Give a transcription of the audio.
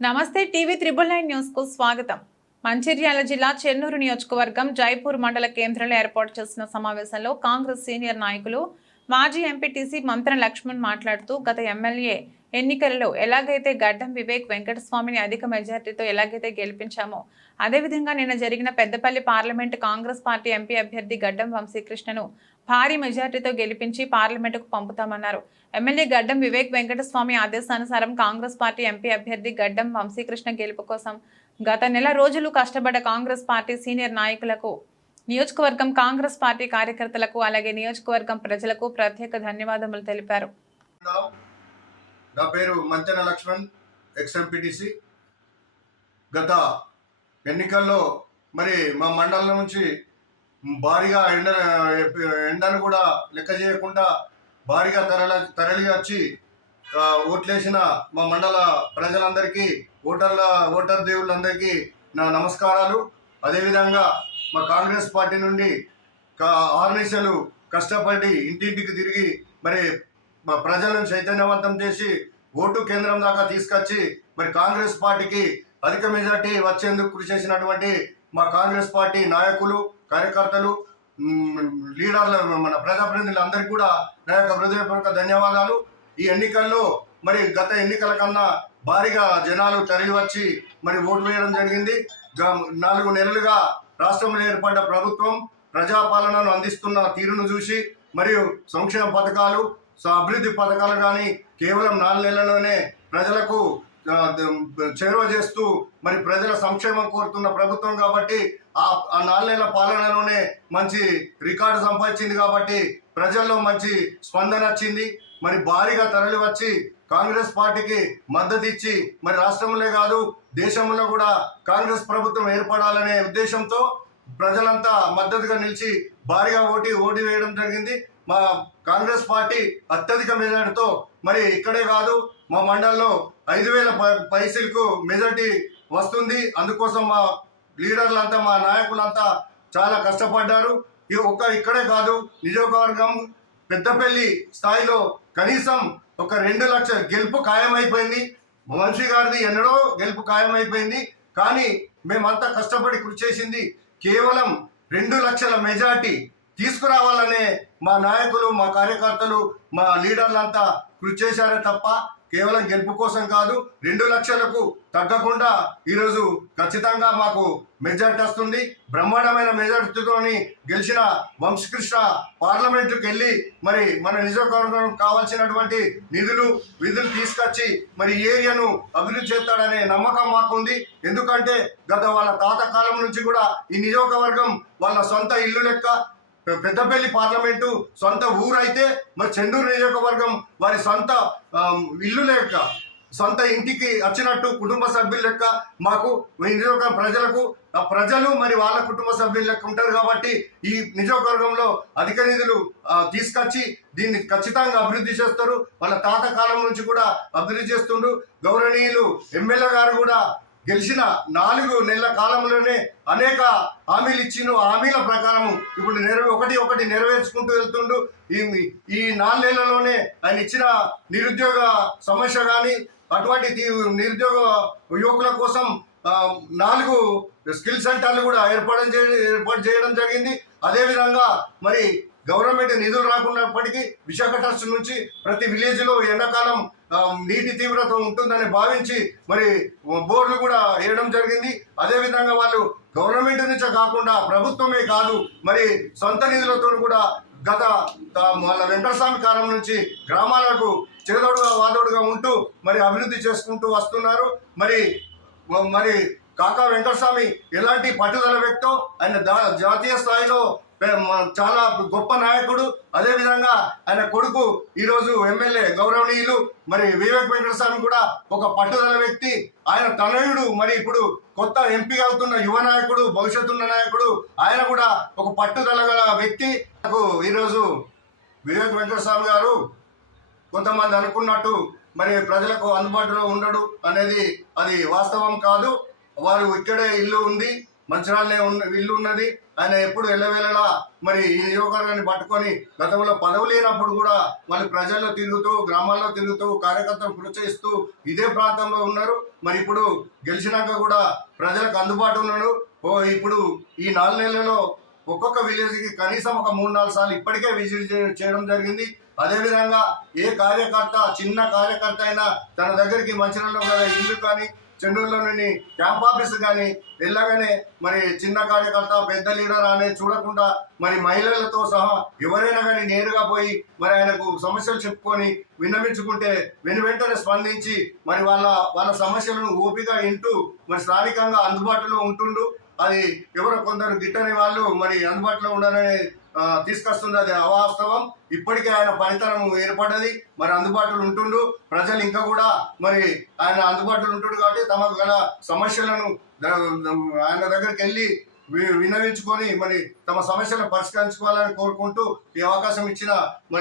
నమస్తే TV triple nine న్యూస్కు స్వాగతం. మంచిర్యాల జిల్లా చెన్నూరు నియోజకవర్గం జైపూర్ మండల కేంద్రంలో ఏర్పాటు చేసిన సమావేశంలో కాంగ్రెస్ సీనియర్ నాయకులు మాజీ ఎంపీటీసీ మంత్ర లక్ష్మణ్ మాట్లాడుతూ గత ఎమ్మెల్యే ఎన్నికలలో ఎలాగైతే గడ్డం వివేక్ వెంకటస్వామిని అధిక మెజార్టీతో ఎలాగైతే గెలిపించామో అదేవిధంగా నిన్న జరిగిన Peddapalli parliament Congress party MP అభ్యర్థి గడ్డం వంశీకృష్ణను భారీ మెజార్టీతో గెలిపించి పార్లమెంటుకు పంపుతామన్నారు. ఎమ్మెల్యే గడ్డం వివేక్ వెంకటస్వామి ఆదేశానుసారం కాంగ్రెస్ పార్టీ ఎంపీ అభ్యర్థి గడ్డం వంశీకృష్ణ గెలుపు కోసం గత నెల రోజులు కష్టపడ్డ కాంగ్రెస్ పార్టీ సీనియర్ నాయకులకు నియోజకవర్గం కాంగ్రెస్ పార్టీ కార్యకర్తలకు అలాగే నియోజకవర్గం ప్రజలకు ప్రత్యేక ధన్యవాదములు తెలిపారు. నా పేరు మంచన లక్ష్మణ్ ఎక్స్ఎంపిటిసి గత ఎన్నికల్లో మరి మా మండలం నుంచి భారీగా ఎండ ఎండను కూడా లెక్క చేయకుండా భారీగా తరల తరలి వచ్చి ఓట్లేసిన మా మండల ప్రజలందరికీ ఓటర్ల ఓటర్ దేవుళ్ళందరికీ నా నమస్కారాలు. అదేవిధంగా మా కాంగ్రెస్ పార్టీ నుండి కా- కష్టపడి ఇంటింటికి తిరిగి మరి మా ప్రజలను చైతన్యవంతం చేసి ఓటు కేంద్రం దాకా తీసుకొచ్చి మరి కాంగ్రెస్ పార్టీకి అధిక మెజార్టీ వచ్చేందుకు కృషి చేసినటువంటి మా కాంగ్రెస్ పార్టీ నాయకులు కార్యకర్తలు లీడర్ల లీడర్లు మన ప్రజాప్రతినిధులందరికీ కూడా నా యొక్క హృదయపూర్వక ధన్యవాదాలు. ఈ ఎన్నికల్లో మరి గత ఎన్నికల కన్నా భారీగా జనాలు తరలి వచ్చి మరి ఓటు వేయడం జరిగింది. నాలుగు నెలలుగా రాష్ట్రంలో ఏర్పడ్డ ప్రభుత్వం ప్రజాపాలనను అందిస్తున్న తీరును చూసి మరియు సంక్షేమ పథకాలు అభివృద్ధి పథకాలు కానీ కేవలం నాలుగు నెలల్లోనే ప్రజలకు చేరువ చేస్తూ మరి ప్రజల సంక్షేమం కోరుతున్న ప్రభుత్వం కాబట్టి ఆ ఆ నాలుగు నెలల పాలనలోనే మంచి రికార్డు సంపాదించింది కాబట్టి ప్రజల్లో మంచి స్పందన వచ్చింది. మరి భారీగా తరలి వచ్చి కాంగ్రెస్ పార్టీకి మద్దతు ఇచ్చి మరి రాష్ట్రంలో కాదు దేశంలో కూడా కాంగ్రెస్ ప్రభుత్వం ఏర్పడాలనే ఉద్దేశంతో ప్రజలంతా మద్దతుగా నిలిచి భారీగా ఓటి ఓటు వేయడం జరిగింది. మా కాంగ్రెస్ పార్టీ అత్యధిక మెజార్టీతో మరి ఇక్కడే కాదు మా మండలంలో ఐదు వేల ప- పైసలకు మెజార్టీ వస్తుంది. అందుకోసం మా లీడర్లంతా మా నాయకులంతా చాలా కష్టపడ్డారు. ఈ ఒక్క ఇక్కడే కాదు నియోజకవర్గం పెద్దపల్లి స్థాయిలో కనీసం ఒక రెండు లక్షల గెలుపు ఖాయమైపోయింది. వంశీ గారిది ఎన్నడో గెలుపు ఖాయమైపోయింది. కానీ మేమంతా కష్టపడి కృషి చేసింది కేవలం రెండు లక్షల మెజార్టీ తీసుకురావాలనే మా నాయకులు మా కార్యకర్తలు మా లీడర్లంతా కృషి చేశారే తప్ప కేవలం గెలుపు కోసం కాదు రెండు లక్షలకు తగ్గకుండా ఈరోజు ఖచ్చితంగా మాకు మెజార్టీ వస్తుంది. బ్రహ్మాండమైన మెజార్టీతోని గెలిచిన వంశకృష్ణ పార్లమెంటుకి వెళ్ళి మరి మన నియోజకవర్గం కావాల్సినటువంటి నిధులు విధులు తీసుకొచ్చి మరి ఏరియాను అభివృద్ధి చేస్తాడనే నమ్మకం మాకుంది. ఎందుకంటే గత వాళ్ళ తాత కాలం నుంచి కూడా ఈ నియోజకవర్గం వాళ్ళ సొంత ఇల్లు లెక్క పెద్దపల్లి పార్లమెంటు సొంత ఊరు అయితే మరి చెందూరు నియోజకవర్గం వారి సొంత ఇల్లు లెక్క సొంత ఇంటికి వచ్చినట్టు కుటుంబ సభ్యుల లెక్క మాకు నియోజకవర్గం ప్రజలకు ప్రజలు మరి వాళ్ళ కుటుంబ సభ్యుల లెక్క ఉంటారు కాబట్టి ఈ నియోజకవర్గంలో అధిక నిధులు తీసుకొచ్చి దీన్ని ఖచ్చితంగా అభివృద్ధి చేస్తారు. వాళ్ళ తాత కాలం నుంచి కూడా అభివృద్ధి చేస్తుండ్రు. గౌరవనీయులు ఎమ్మెల్యే గారు కూడా గెలిచిన నాలుగు నెలల కాలంలోనే అనేక హామీలు ఇచ్చిన హామీల ప్రకారం ఇప్పుడు నెరవే ఒకటి ఒకటి నెరవేర్చుకుంటూ వెళ్తుండు. ఈ ఈ నాలుగు ఆయన ఇచ్చిన నిరుద్యోగ సమస్య కానీ అటువంటి నిరుద్యోగ యువకుల కోసం నాలుగు స్కిల్ సెంటర్లు కూడా ఏర్పాటు చేయడం ఏర్పాటు చేయడం జరిగింది. అదేవిధంగా మరి గవర్నమెంట్ నిధులు రాకున్నప్పటికీ విశాఖ ట్రస్ట్ నుంచి ప్రతి విలేజ్లో ఎండాకాలం నీటి తీవ్రత ఉంటుందని భావించి మరి బోర్లు కూడా వేయడం జరిగింది. అదేవిధంగా వాళ్ళు గవర్నమెంట్ నుంచే కాకుండా ప్రభుత్వమే కాదు మరి సొంత నిధులతో కూడా గత వాళ్ళ వెంకటస్వామి కాలం నుంచి గ్రామాలకు చేదోడుగా వాదోడుగా ఉంటూ మరి అభివృద్ధి చేసుకుంటూ వస్తున్నారు. మరి మరి కాకా వెంకటస్వామి ఎలాంటి పట్టుదల వ్యక్తో ఆయన దా- జాతీయ స్థాయిలో చాలా గొప్ప నాయకుడు. అదేవిధంగా ఆయన కొడుకు ఈరోజు ఎమ్మెల్యే గౌరవనీయులు మరి వివేక్ వెంకటస్వామి కూడా ఒక పట్టుదల వ్యక్తి. ఆయన తనయుడు మరి ఇప్పుడు కొత్త ఎంపీ అవుతున్న యువ నాయకుడు భవిష్యత్తున్న నాయకుడు. ఆయన కూడా ఒక పట్టుదల గల వ్యక్తి. నాకు ఈరోజు వివేక్ వెంకటస్వామి గారు కొంతమంది అనుకున్నట్టు మరి ప్రజలకు అందుబాటులో ఉండడు అనేది అది వాస్తవం కాదు. వారు ఇక్కడే ఇల్లు ఉంది. మంచిరాళ్ళే ఉన్న ఇల్లు ఉన్నది. ఆయన ఎప్పుడు ఎల్లవేళలా మరి ఈ నియోజకవర్గాన్ని పట్టుకొని గతంలో పదవి లేనప్పుడు కూడా వాళ్ళు ప్రజల్లో తిరుగుతూ గ్రామాల్లో తిరుగుతూ కార్యకర్తలు ప్రోత్సహిస్తూ ఇదే ప్రాంతంలో ఉన్నారు. మరి ఇప్పుడు గెలిచినాక కూడా ప్రజలకు అందుబాటు ఉన్నాడు. ఓ ఇప్పుడు ఈ నాలుగు నెలలలో ఒక్కొక్క విలేజ్కి కనీసం ఒక మూడు నాలుగు సార్లు ఇప్పటికే విజిట్ చేయడం జరిగింది. అదేవిధంగా ఏ కార్యకర్త చిన్న కార్యకర్త అయినా తన దగ్గరికి మంచిరాల్లో ఇల్లు కానీ చెన్నూరులోని క్యాంప్ ఆఫీస్ కానీ వెళ్ళగానే మరి చిన్న కార్యకర్త పెద్ద లీడర్ అనేది చూడకుండా మరి మహిళలతో సహా ఎవరైనా కానీ నేరుగా పోయి మరి ఆయనకు సమస్యలు చెప్పుకొని విన్నవించుకుంటే వెను వెంటనే స్పందించి మరి వాళ్ళ వాళ్ళ సమస్యలను ఓపిక వింటూ మరి స్థానికంగా అందుబాటులో ఉంటుండు. అది ఎవరో కొందరు గిట్టని వాళ్ళు మరి అందుబాటులో ఉండాలనే తీసుకొస్తున్నది తీసుకొస్తుంది అది అవాస్తవం. ఇప్పటికే ఆయన పనితనం ఏర్పడ్డది. మరి అందుబాటులో ఉంటుండు. ప్రజలు ఇంకా కూడా మరి ఆయన అందుబాటులో ఉంటుండు కాబట్టి తమకు గల సమస్యలను ఆయన దగ్గరికి వెళ్ళి వి- మరి తమ సమస్యలను పరిష్కరించుకోవాలని కోరుకుంటూ ఈ అవకాశం ఇచ్చిన మరి